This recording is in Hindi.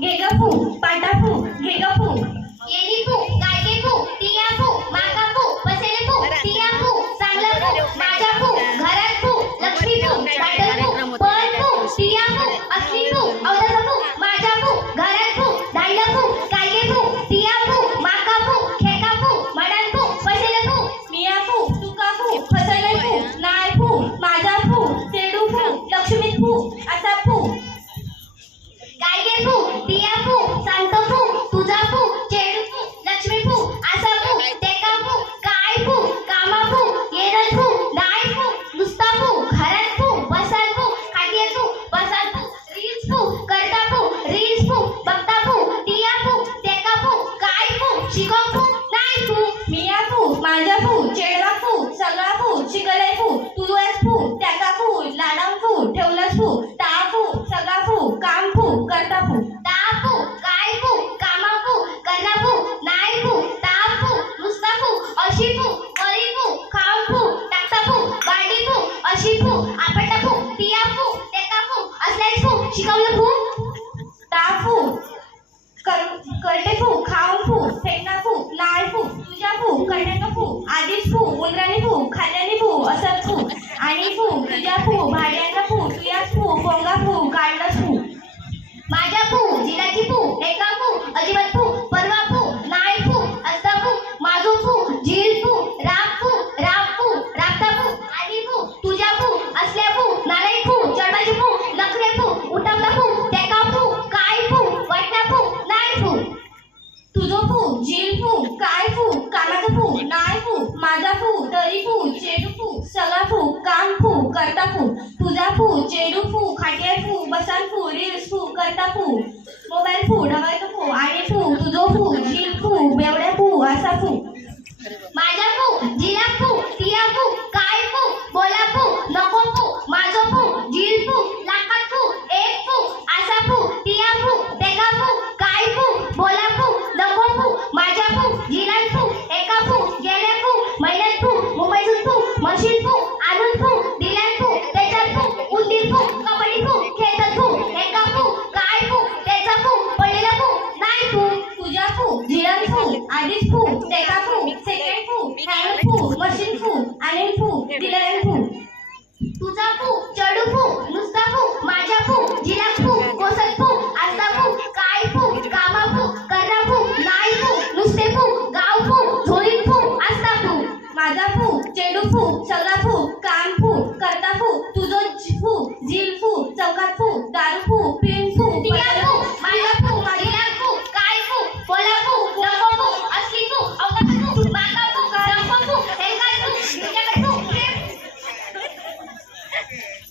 给个富，把个富，给个富。别哭。ikaw na po? Tapu. करटे फू खाऊन फू फेकणा फू लाळ फू तुझ्या फू कर्णाने फू आधीच फू उंदराने फू खाण्याने फू असत फू आणि फू तुझ्या फू भाड्याचा फू तुया फू पोंगा फू काढणं फू माझ्या फू जिनाची फू एका फू अजिबात फू తోపు జీల్పు కాయపు కనకపు నాయపు మదపు దరిపు చెరుపు సగపు కాంపు కర్తపు తుజాపు చెరుపు ఖటియపు బసన్పు రీల్స్పు కర్తపు మొబైల్పు డవైతపు ఆడిపు తుజోపు జీల్పు బెవడపు అసపు